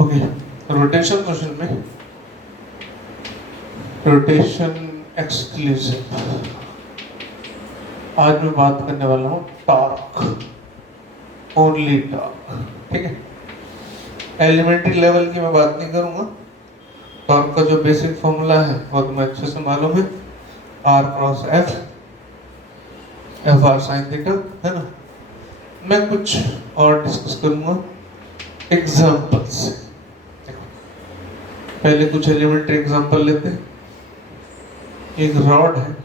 Okay, rotation question में rotation exclusive आज मैं बात करने वाला हूँ टॉर्क, ओनली टॉर्क। ठीक है, एलिमेंट्री लेवल की मैं बात नहीं करूंगा। टॉर्क का जो बेसिक फॉर्मूला है वो तुम्हें अच्छे से मालूम है, R cross F, F R sine theta, है ना। मैं कुछ और डिस्कस करूंगा एग्जाम्पल से। पहले कुछ एलिमेंट्री एग्जाम्पल लेते हैं। एक रॉड है,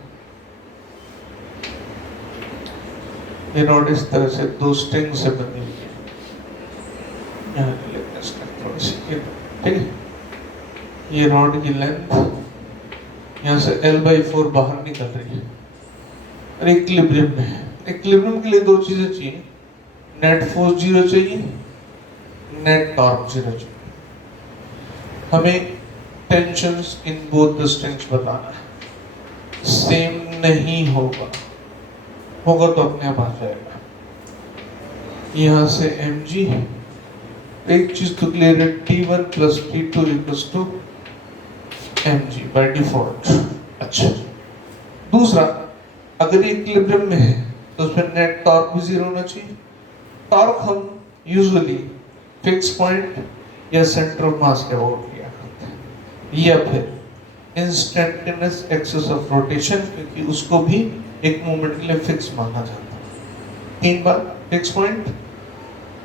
ये रॉड इस तरह से दो स्ट्रिंग से बनी हुई है। यहाँ लेते हैं इसका थोड़ी सी, ठीक है। ये रॉड की लेंथ यहाँ से L/4 बाहर निकल रही है और इक्विलिब्रियम में है। इक्विलिब्रियम के लिए दो चीजें चाहिए, नेट फोर्स 0 चाहिए, नेट टॉर्क 0 चाहिए। हमें tensions in both the strings बताना है। सेम नहीं होगा, होगा तो अपने आप आ जाएगा। यहाँ से mg, एक चीज तो क्लियर है, T1 plus T2 equals to mg by default. अच्छा, दूसरा, अगर ये इक्विलिब्रियम में है तो उसमें नेट टॉर्क भी 0 होना चाहिए। टॉर्क हम यूजुअली फिक्स पॉइंट या सेंटर ऑफ मास के अबाउट लिया करते हैं, या फिर इंस्टेंटेनियस एक्सिस ऑफ रोटेशन, क्योंकि उसको भी एक मोमेंट के लिए फिक्स माना जाता है। 3 बार fix point,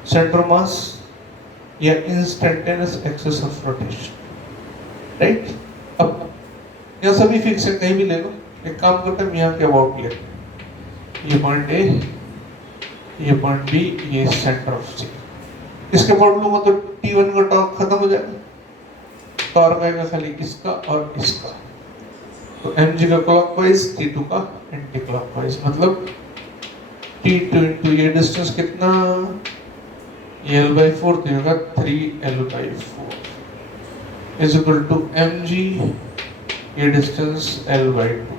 centre of mass या instantaneous axis of rotation, right. अब यहाँ सभी फिक्स है, कहीं भी ले लो। एक काम करते हैं, यहाँ के अबाउट ले, ये पॉइंट ए, ये पॉइंट बी, ये सेंटर ऑफ सी। इसके अबाउट लूंगा तो T1 का टॉर्क खत्म हो जाएगा, टॉर्क आएगा खाली इसका और इसका। तो mg का क्लॉकवाइज, T2 का एंटी क्लॉकवाइज, मतलब T2 इंटू ये डिस्टेंस कितना, ये L/4 तो होगा 3L/4 is equal to mg, ये डिस्टेंस L/2।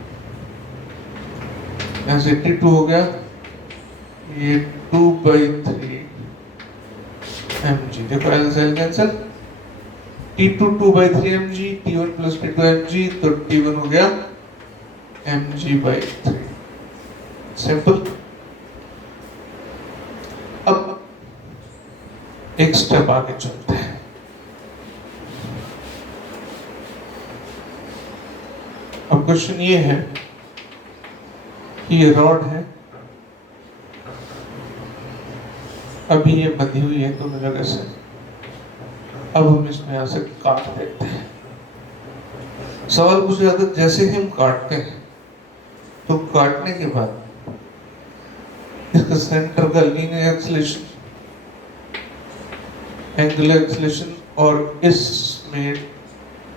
यहाँ से T2 हो गया, ये 2/3 mg। देखो L से L cancel, T2 2/3 mg, T1 plus T2 mg, तो T1 हो गया mg/3। सिंपल। अब एक स्टेप आगे चलते हैं। अब क्वेश्चन ये है कि ये रॉड है, अभी ये बंधी हुई है दोनों जगह से। अब हम इसमें यहां से काट देते हैं। सवाल पूछा जाता है, जैसे ही हम काटते हैं तो काटने के बाद इसका सेंटर का लीनियर एक्सीलरेशन, एंगुलर एक्सीलरेशन और इसमें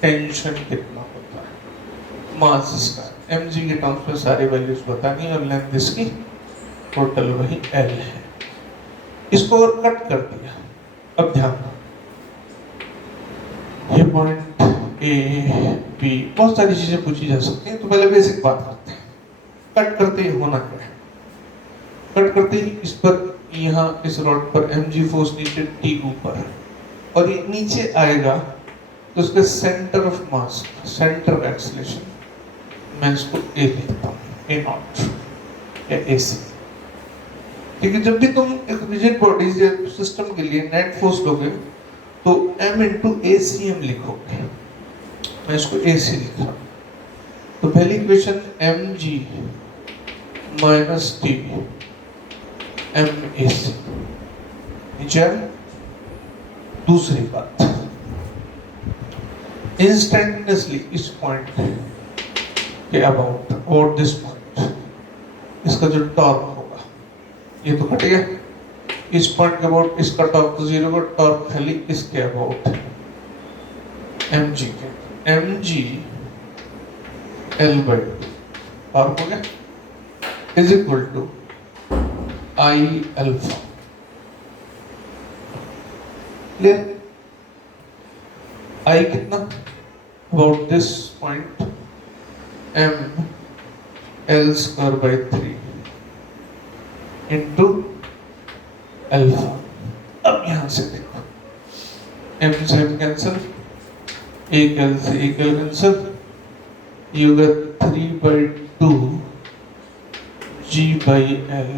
टेंशन कितना होता है, मास इसका mg के टर्म्स में सारी वैल्यूज बतानी है और लेंथ इसकी टोटल वही L है। इसको और कट कर दिया। अब ध्यान दो, ये पॉइंट A B, बहुत सारी चीजें पूछी जा सकती हैं, तो पहले बेसिक बात करते हैं। कट करते ही होना क्या है, कट करते ही इस पर, यहाँ इस रॉड पर mg फोर्स नीचे, T ऊपर, और ये नीचे आएगा तो उसके centre of mass, centre of acceleration, मैं इसको A लिखता हूँ, A0 या AC। ठीक है, जब भी तुम एक रिजिड बॉडी या सिस्टम के लिए नेट फोर्स लोगे तो m इंटू ACM लिखोगे। मैं इसको AC लिख रहा हूँ। तो पहली equation mg minus T MAC नीचे। दूसरी बात, इंस्टेंटनेसली इस पॉइंट के अबाउट दिस पॉइंट, इसका जो टॉर्क होगा ये तो कट गया। इस पॉइंट के अबाउट इसका टॉर्क तो 0 का, टॉर्क खाली इसके अबाउट mg के, mg L/2 टॉर्क हो गया is equal to I alpha. Clear? I कितना, about this point m L²/3 into alpha. अब यहां से देखो, एम से एम कैंसिल, एक एल से एक एल कैंसिल, ये होगा 3/2 G/L,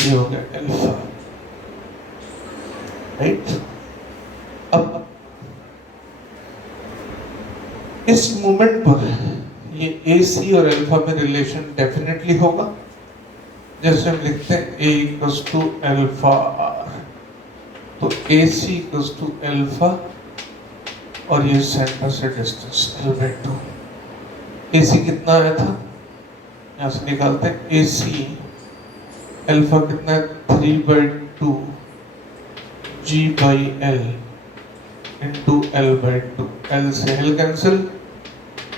ये हो गया अल्फा, राइट। अब इस मोमेंट पर ये AC और अल्फा में रिलेशन डेफिनेटली होगा, जैसे हम लिखते हैं A equals to alpha R, तो AC इक्वल्स टू अल्फा और ये सेंटर से डिस्टेंस L/2। AC कितना आया था, यहाँ से निकालते हैं। AC अल्फा कितना है, 3/2 G/L इंटू L/2, L से L कैंसिल,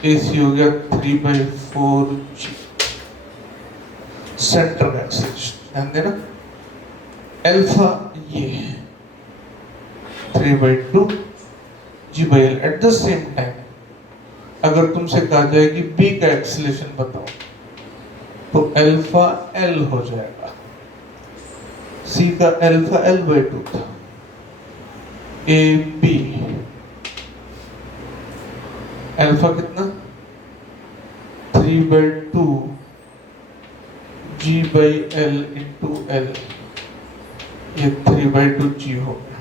AC हो गया 3/4 G, सेंटर का एक्सेलेरेशन ध्यान देना। अल्फा ये 3/2 G/L। At the same time अगर तुमसे कहा जाए कि B का एक्सेलेरेशन बताओ, तो अल्फा L हो जाएगा, C का अल्फा L/2 था, AB अल्फा कितना 3/2 G/L इंटू L, ये 3/2 G हो गया,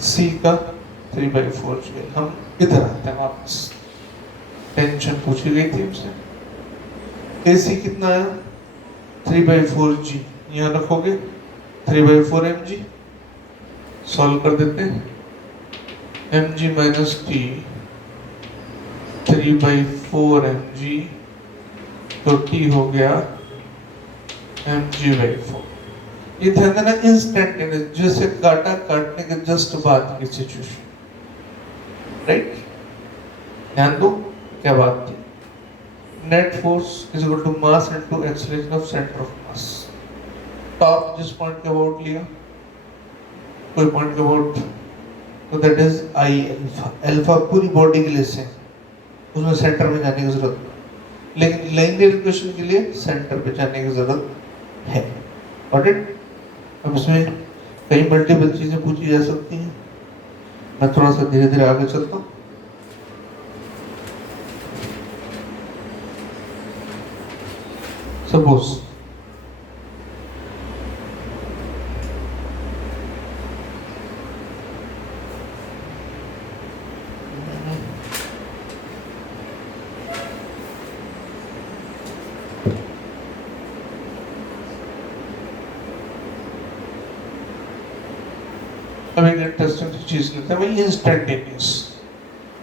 C का 3/4 G। हम इधर आते हैं वापस, टेंशन पूछी गई थी हमसे। AC कितना आया 3/4 G, यहाँ रखोगे 3/4 mg, सॉल्व कर देते हैं। mg माइनस t 3/4 mg, तो t हो गया mg/4। ये ध्यान देना इंस्टेंटेनियस, जैसे काटा काटने के जस्ट बाद की सिचुएशन, राइट। ध्यान दो क्या बात थी, net force is equal to mass into acceleration of centre of mass. तो आप जिस पॉइंट के अबाउट लिया, कोई पॉइंट के अबाउट, तो that is I alpha. Alpha पूरी बॉडी के लिए सेम, उसमें सेंटर में जाने की जरूरत नहीं, लेकिन लीनियर इक्वेशन के लिए सेंटर पे जाने की जरूरत है। Got it. अब इसमें कई मल्टीपल चीजें पूछी जा सकती हैं, मैं थोड़ा सा धीरे धीरे आगे चलता हूँ। सपोज अब एक इंटरेस्टिंग चीज लेते हैं, वही इंस्टेंटेनियस।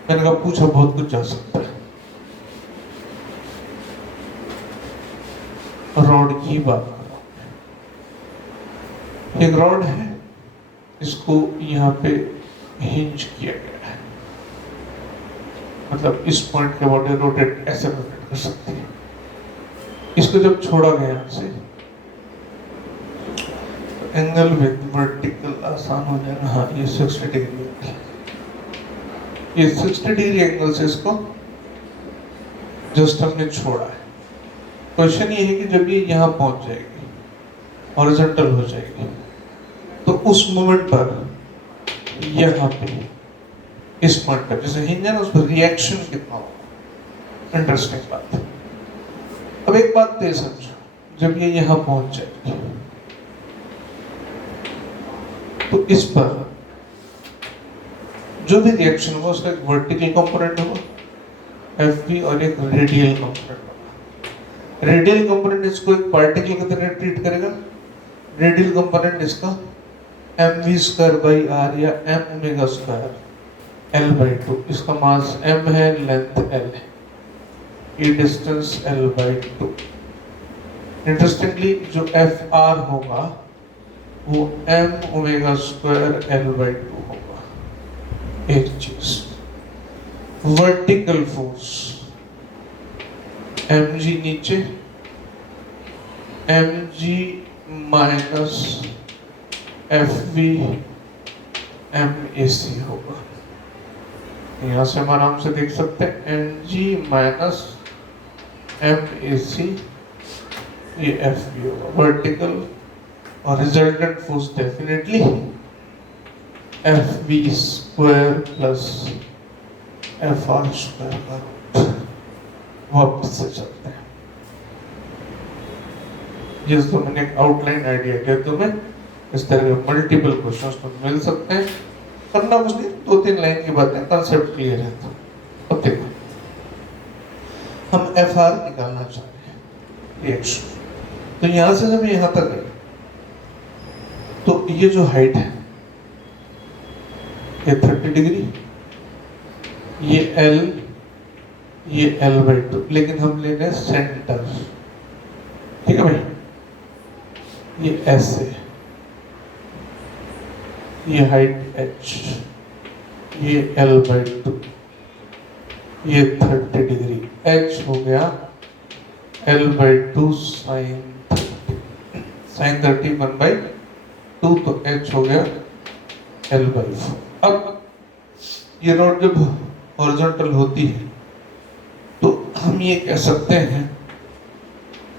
मैंने कहा पूछा बहुत कुछ जा सकता है। रॉड की बात कर रहा हूं, एक रॉड है, इसको यहाँ पे हिंज किया गया है, मतलब इस पॉइंट के बॉडी रोटेट, ऐसे रोटेट कर सकती है। इसको जब छोड़ा गया यहाँ से, एंगल विद वर्टिकल आसान हो जाएगा। हाँ, ये 60 डिग्री है, ये 60 डिग्री एंगल से इसको जस्ट हमने छोड़ा है। क्वेश्चन ये है कि जब ये यहाँ पहुंच जाएगी, हॉरिजॉन्टल हो जाएगी, तो उस मोमेंट पर यहाँ पे इस पॉइंट पर जैसे हिंज है ना, उस पर रिएक्शन कितना होगा। इंटरेस्टिंग बात है। अब एक बात तो समझो, जब ये यहाँ पहुंच जाएगी तो इस पर जो भी रिएक्शन होगा उसका एक वर्टिकल कंपोनेंट होगा Fb और एक रेडियल कंपोनेंट होगा। रेडियल कंपोनेंट इसको एक पार्टिकल की तरह ट्रीट करेगा। रेडियल कंपोनेंट इसका mv² r या m⍵² L/2, इसका मास m है, लेंथ l है, ये डिस्टेंस L/2। इंटरेस्टिंगली जो Fr होगा वो m⍵² L/2 होगा। एक चीज, वर्टिकल फोर्स mg नीचे, mg माइनस Fv mac होगा। यहाँ से हम आराम से देख सकते हैं mg माइनस mac, ये Fv होगा वर्टिकल, और resultant force definitely F B square plus F R square का रूट। वापस से चलते हैं, जिस तो मैंने एक आउटलाइन आइडिया दिया तुम्हें, इस तरह के मल्टीपल क्वेश्चंस तो मिल सकते हैं। करना कुछ नहीं, 2-3 लाइन की बातें, कंसेप्ट क्लियर है। तो अब देखो, हम एफ आर निकालना चाह रहे हैं, रिएक्शन। तो यहां से जब यहां तक गए तो ये जो हाइट है ये 30 डिग्री, ये L/2, लेकिन हम ले रहे हैं सेंटर। ठीक है भाई, ये S है, ये हाइट H, ये L/2, ये 30 डिग्री। H हो गया L/2 साइन 30 1/2, तो H हो गया L/4। अब ये रॉड जब हॉरिजॉन्टल होती है तो हम ये कह सकते हैं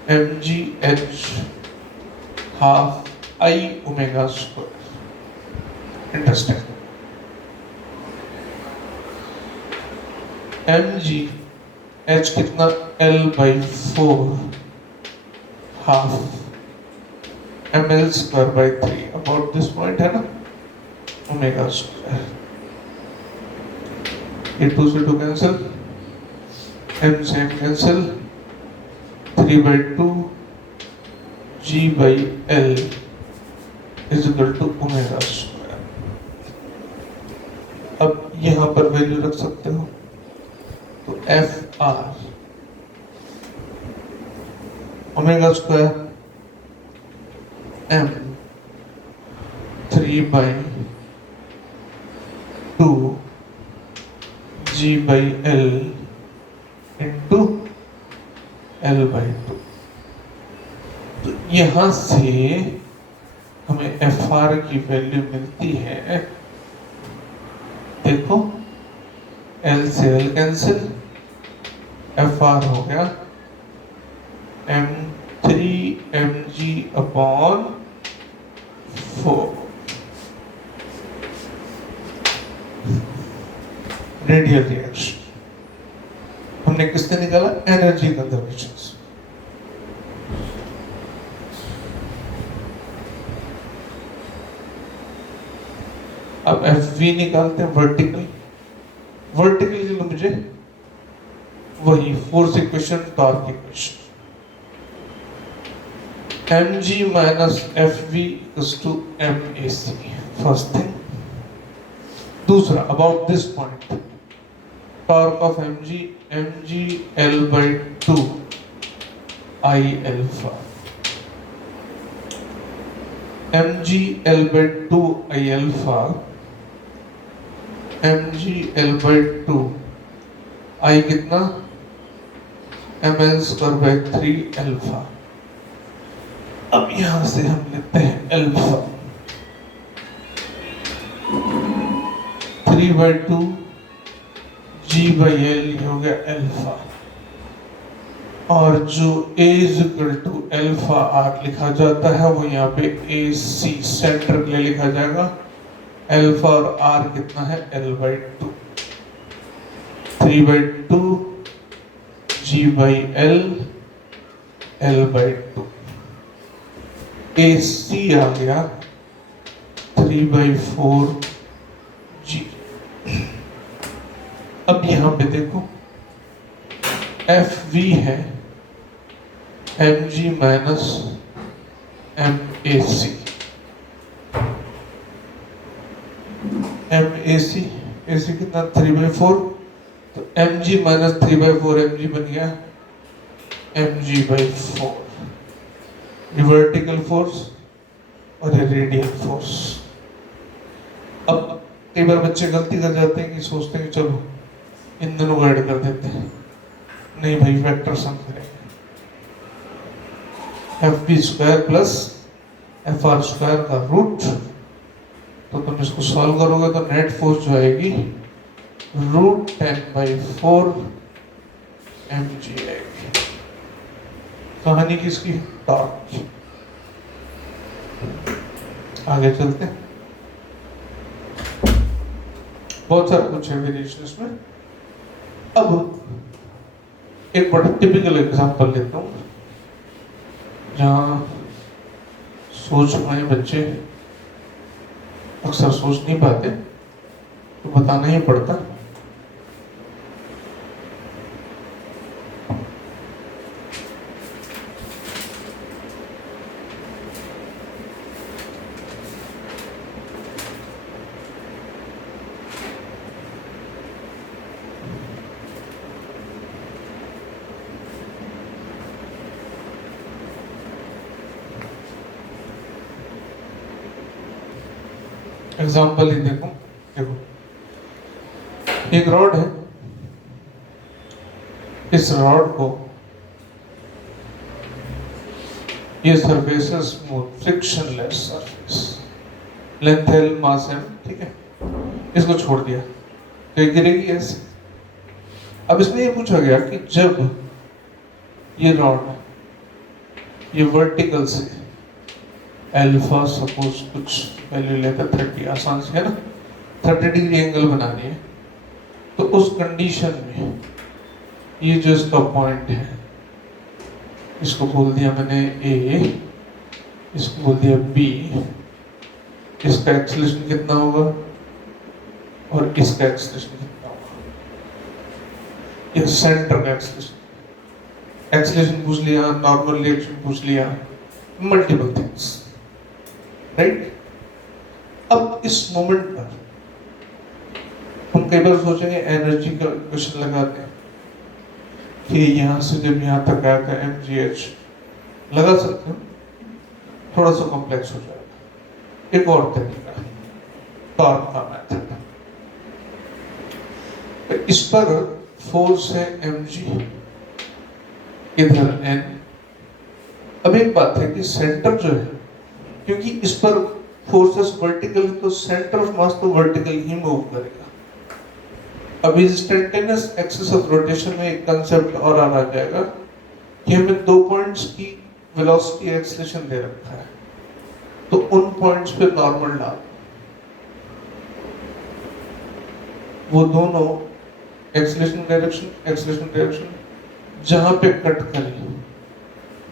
mgh half I omega square. Interesting. mgh कितना L/4 half ml²/3 about this point है ना, ओमेगा स्क्वायर। ये 2 से 2 कैंसिल, m से m cancel, 3/2 g/L is equal to omega square. अब यहां पर वैल्यू रख सकते हो, तो F R omega square m 3/2 g/L into L/2। तो यहां से हमें एफ आर की वैल्यू मिलती है, देखो L से L कैंसिल, एफ आर हो गया m3mg/4 रेडियल रिएक्शन। हमने किससे निकाला, एनर्जी कंजर्वेशन से। अब एफ वी निकालते हैं वर्टिकल। वर्टिकल के लिए मुझे वही force equation, torque equation, mg minus fv equals to mac, first thing. दूसरा, about this point torque of mg L/2 I alpha, mg L/2 I alpha, mg L/2 I कितना ml²/3 alpha. अब यहां से हम लेते हैं अल्फा 3/2 g/L हो गया अल्फा, और जो A = अल्फा आर लिखा जाता है वो यहाँ पे AC सेंटर के लिए लिखा जाएगा। अल्फा और आर कितना है L/2, 3/2 g/L L/2। AC आ गया 3/4 G। अब यहां पे देखो FV है mg माइनस mac, AC कितना 3/4, तो mg माइनस 3/4 mg बन गया mg/4। ये वर्टिकल फोर्स और ये रेडियल फोर्स। अब कई बार बच्चे गलती कर जाते हैं कि सोचते हैं कि चलो इन दोनों को ऐड कर देते हैं, नहीं भाई, वेक्टर सम करेंगे। fb² प्लस fr² का रूट, तो तुम इसको सॉल्व करोगे तो नेट फोर्स जो आएगी √10/4 mg आएगी। कहानी किसकी, टॉर्क की। आगे चलते हैं। बहुत सारा कुछ है वेरिएशन इसमें। अब एक बड़ा टिपिकल एग्जांपल लेता हूँ जहाँ सोच पाए बच्चे, अक्सर सोच नहीं पाते तो बताना ही पड़ता। एग्जाम्पल ही देखो, एक रॉड है, इस रॉड को ये सरफेस है smooth frictionless surface, length L mass M, ठीक है। इसको छोड़ दिया तो ये गिरेगी ऐसे। अब इसमें ये पूछा गया कि जब ये रॉड ये वर्टिकल से अल्फा सपोज कुछ वैल्यू लेकर 30, आसान से है ना, 30 डिग्री एंगल बनानी है, तो उस कंडीशन में ये जो इसका पॉइंट है, इसको बोल दिया मैंने ए, इसको बोल दिया बी, इसका एक्सेलरेशन कितना होगा और इसका एक्सेलरेशन कितना होगा, ये सेंटर का एक्सेलरेशन पूछ लिया, नॉर्मल रिएक्शन पूछ लिया, मल्टीपल थिंग्स, राइट। अब इस मोमेंट पर हम कई बार सोचेंगे एनर्जी का क्वेश्चन लगाते हैं कि यहां से जब यहां तक आया था mgh लगा सकते हो, थोड़ा सा कॉम्प्लेक्स हो जाएगा। एक और तरीका टॉर्क का मेथड, इस पर फोर्स है mg, इधर n। अब एक बात है कि सेंटर जो है, क्योंकि इस पर फोर्सेस वर्टिकल है तो सेंटर ऑफ मास तो वर्टिकल ही मूव करेगा। अब इंस्टेंटेनियस एक्सिस ऑफ रोटेशन में एक कंसेप्ट और आ जाएगा कि हमें दो पॉइंट्स की वेलोसिटी एक्सेलरेशन दे रखा है, तो उन पॉइंट्स पे नॉर्मल डाल, वो दोनों एक्सेलरेशन डायरेक्शन जहां पे कट करें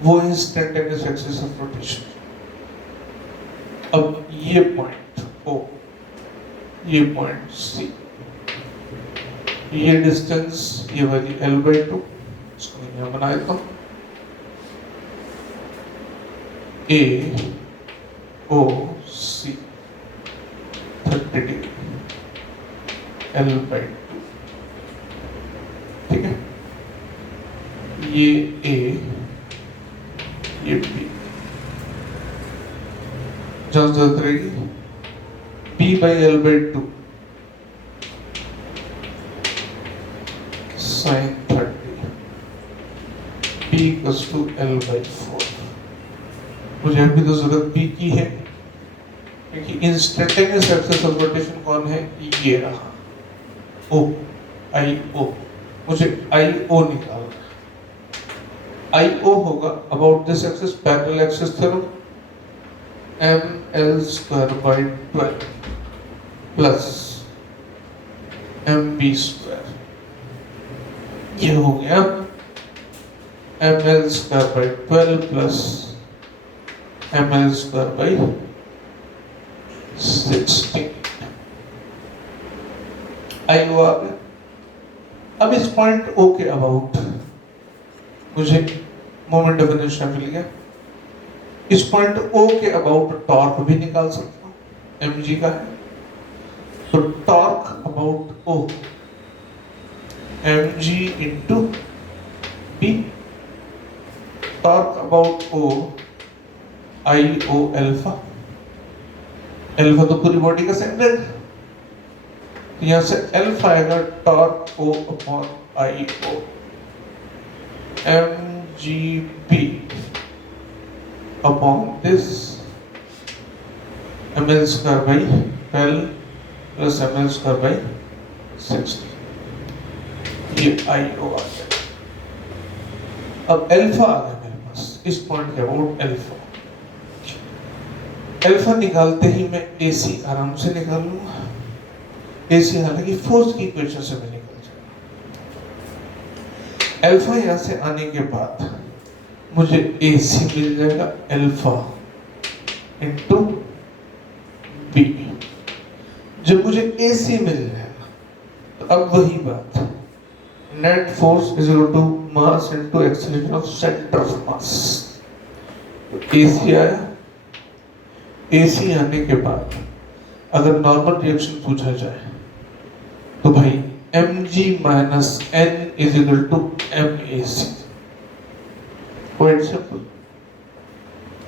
वो इंस्टेंटेनियस एक्सिस ऑफ रोटेशन। अब ये पॉइंट O, ये पॉइंट C, ये डिस्टेंस ये वाली L/2, इसको यहाँ बना देता हूँ, AOC 30 डिग्री L/2, ठीक है। ये A, ये B, जहाँ जरूरत रहेगी B/L/2 sin 30, B = L/4। मुझे अभी तो जरूरत B की है, क्योंकि इंस्टेंटेनियस एक्सिस ऑफ रोटेशन कौन है, ये रहा O, IO। मुझे IO निकालना, IO होगा about this axis, parallel axis theorem, mL² plus mB²। ये हो गया mL² प्लस mL² 16। IO आ गया। अब इस पॉइंट O के अबाउट मुझे मोमेंट ऑफ इनर्शिया मिल गया। इस पॉइंट O के अबाउट टॉर्क भी निकाल सकता हूँ, mg का है, तो torque about O mg into b, torque about O IO alpha, alpha तो पूरी बॉडी का सेंटर, तो यहां से अल्फा आएगा torque O upon IO mgb upon this mL² 12 plus mL² 60। ये IO आ गया। अब अल्फा आ गया मेरे पास, इस पॉइंट के अबाउट अल्फा। अल्फा निकालते ही मैं AC आराम से निकाल लूंगा। AC हालांकि फोर्स की इक्वेशन से भी निकल जाएगा। अल्फा यहां से आने के बाद मुझे AC मिल जाएगा अल्फा इंटू बी। जब मुझे AC मिल जाएगा तो अब वही बात, net force is equal to mass into acceleration of centre of mass. AC आया, AC आने के बाद अगर नॉर्मल रिएक्शन पूछा जाए तो भाई mg minus n is equal to mac। Quite simple.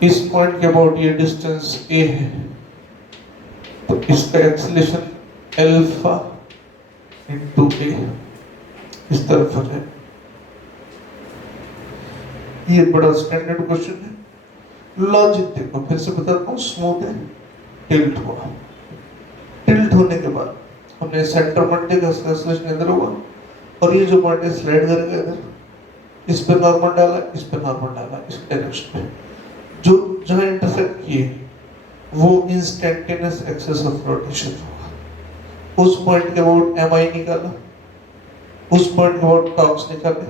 इस पॉइंट के अबाउट ये डिस्टेंस a है तो इसका एक्सीलरेशन अल्फा इंटू a इस तरफ है। ये बड़ा स्टैंडर्ड क्वेश्चन है। लॉजिक देखो, फिर से बताता हूँ, स्मूथ है, टिल्ट हुआ, टिल्ट होने के बाद हमने सेंटर पॉइंट का एक्सीलरेशन इधर होगा और ये जो पॉइंट है स्लाइड करेगा इधर, इस पे नॉर्मल डाला, इस पे नॉर्मल डाला, इस डायरेक्शन में जो जहां इंटरसेक्ट किए वो इंस्टेंटेनियस एक्सेस ऑफ रोटेशन होगा। उस पॉइंट के अबाउट mi निकाला, उस पॉइंट के अबाउट टॉर्क्स निकाले,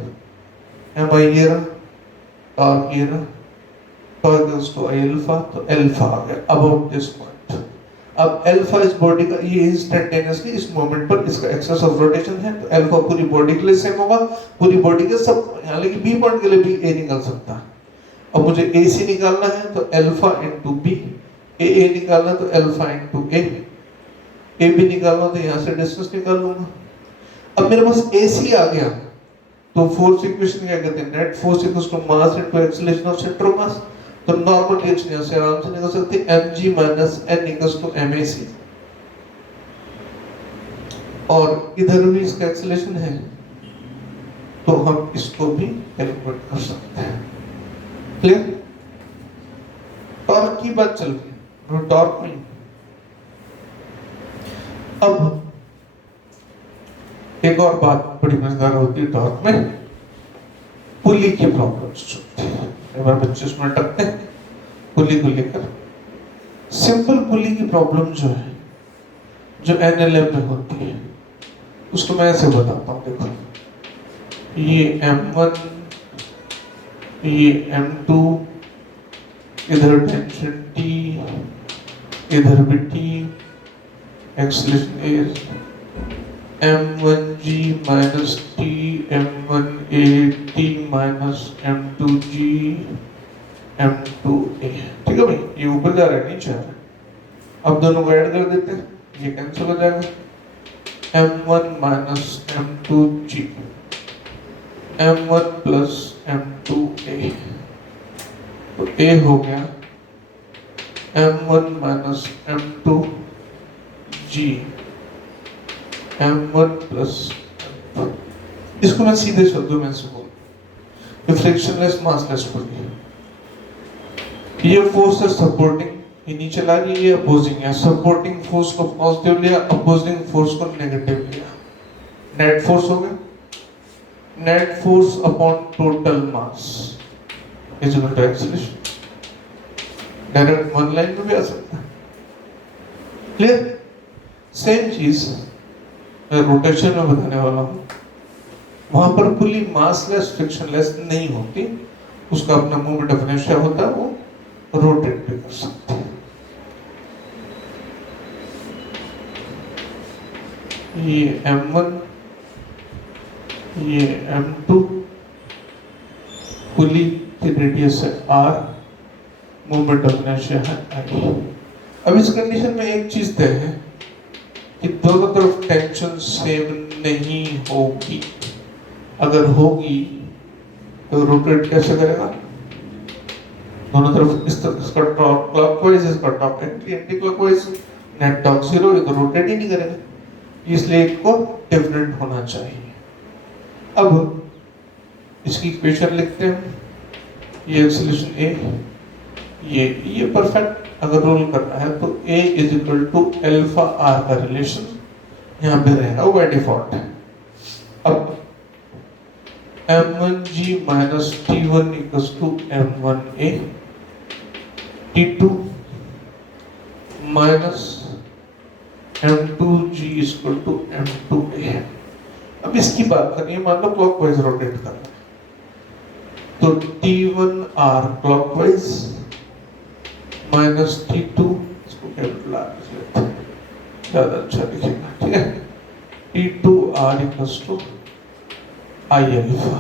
mi ये रहा, टॉर्क ये रहा, torque equals to I alpha, तो अल्फा आ गया अबाउट दिस पॉइंट। अब अल्फा इस बॉडी का, ये इंस्टेंटेनियसली इस मोमेंट पर इसका एक्सेस ऑफ रोटेशन है तो अल्फा पूरी बॉडी के लिए सेम होगा, पूरी बॉडी के सब, हालांकि बी पॉइंट के लिए भी ए निकल सकता है। अब मुझे AC निकालना है तो अल्फा इंटू बी, ए निकालना तो अल्फा इंटू ए भी निकालना तो यहाँ से डिस्टेंस निकाल लूंगा। अब मेरे पास AC आ गया तो फोर्स इक्वेशन क्या कहते हैं, net force equals to mass into acceleration of centre of mass. तो नॉर्मल रिएक्शन यहाँ से आराम से निकल सकती है, mg minus n equals to mac। और इधर भी इसका एक्सीलरेशन है तो हम इसको भी कैलकुलेट कर सकते हैं। क्लियर? टॉर्क की बात चल रही है, टॉर्क में अब एक और बात बड़ी मजेदार होती है टॉर्क में, पुली की प्रॉब्लम्स होती है। एक बार 25 मिनट रखते हैं पुली को लेकर। सिंपल पुली की प्रॉब्लम जो है, जो NLM में होती है, उसको मैं ऐसे बताता हूँ। देखो ये M1, ये M2, इधर टेंशन T, इधर भी T, acceleration M1g minus T, M1a T minus M2g M2a। ठीक है भाई, ये ऊपर जा रहा है नीचे आ रहा है। अब दोनों को ऐड कर देते हैं, ये कैंसिल हो जाएगा, M1 minus M2g, M1 plus M2a, तो a हो गया M1 minus M2g, M1 plus, इसको मैं सीधे शब्दों में से बोल, फ्रिक्शनलेस मासलेस पुली। ये फोर्स है सपोर्टिंग, ये नीचे ला रही है, ये अपोजिंग है। सपोर्टिंग फोर्स को पॉजिटिव लिया, अपोजिंग फोर्स को नेगेटिव लिया, नेट फोर्स हो गया। Net force upon total mass is equal to acceleration. Direct one line में भी आ सकता है। क्लियर? सेम चीज रोटेशन में बताने वाला हूं। वहां पर पुली मासलेस फ्रिक्शनलेस नहीं होती, उसका अपना मूवमेंट ऑफ इनर्शिया होता है, वो रोटेट भी कर सकते हैं। ये M1, ये M2, पुली की रेडियस है R, मूवमेंट ऑफ इनर्शिया है I। अब इस कंडीशन में एक चीज तय है कि दोनों तरफ टेंशन सेम नहीं होगी। अगर होगी तो रोटेट कैसे करेगा? दोनों तरफ इस तरह, इसका टॉर्क क्लॉकवाइज, इसका torque anti clockwise, net torque 0, ये तो रोटेट ही नहीं करेगा, इसलिए इसको डिफरेंट होना चाहिए। अब इसकी इक्वेशन लिखते हैं, ये एक्सीलरेशन A, ये परफेक्ट अगर रोल करना है तो A is equal to alpha R का रिलेशन यहाँ पे रहेगा, वो बाय डिफॉल्ट है। अब M1g minus T1 equals to M1a, T2 minus m2g equal to m2a। अब इसकी बात करें, मान लो क्लॉकवाइज रोटेट कर रहे हैं, तो t1r क्लॉकवाइज माइनस t2, इसको कैपिटल आर लेते हैं, ज्यादा अच्छा दिखेगा, ठीक है। t2r equals to i alpha.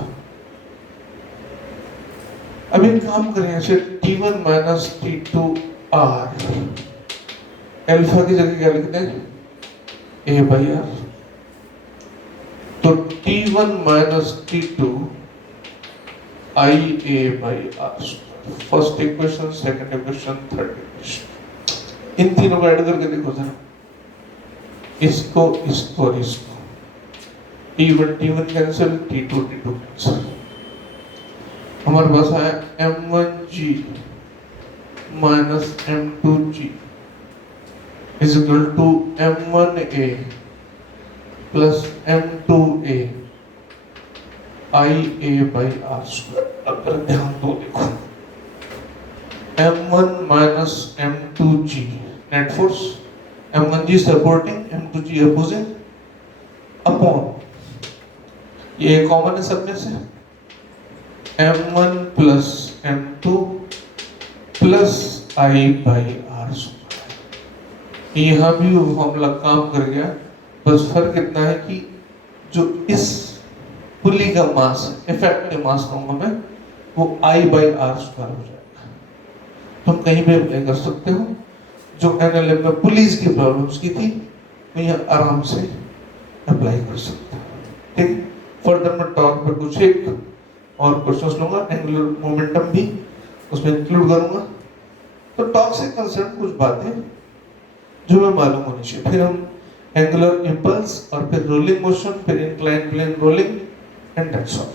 अब एक काम करें, ऐसे t1 माइनस t2r, अल्फा की जगह क्या लिखते हैं, a बाई आर। तो t1 माइनस t2 i a by R. First equation, second equation, third equation, इन तीनों को ऐड करके देखो जरा, इसको इसको और इसको, t1 कैंसिल, t2 कैंसिल, हमारे पास है m1g minus m2g is equal to m1a plus m2a ia by R square. अब जरा ध्यान दो, देखो m1 minus m2g net force, m1g supporting, m2g opposing, upon ये कॉमन है सब में से, m1 plus m2 plus i by R square. यहाँ भी वो फॉर्मूला काम कर गया, बस फर्क इतना है कि जो इस पुली का मास, इफेक्टिव मास कहूँगा मैं, वो i बाई आर स्क्वायर हो जाएगा। तुम कहीं भी अप्लाई कर सकते हो, जो एनएलएम में पुलिस की प्रॉब्लम्स की थी, मैं यहाँ आराम से अप्लाई कर सकता हूँ, ठीक। फर्दर मैं टॉक में कुछ एक और क्वेश्चंस लूंगा, एंगुलर मोमेंटम भी उसमें इंक्लूड करूंगा। तो टॉक से कंसर्न कुछ बातें जो मैं मालूम होनी चाहिए, फिर हम एंगुलर इंपल्स और फिर रोलिंग मोशन, फिर incline plane rolling, and that's all.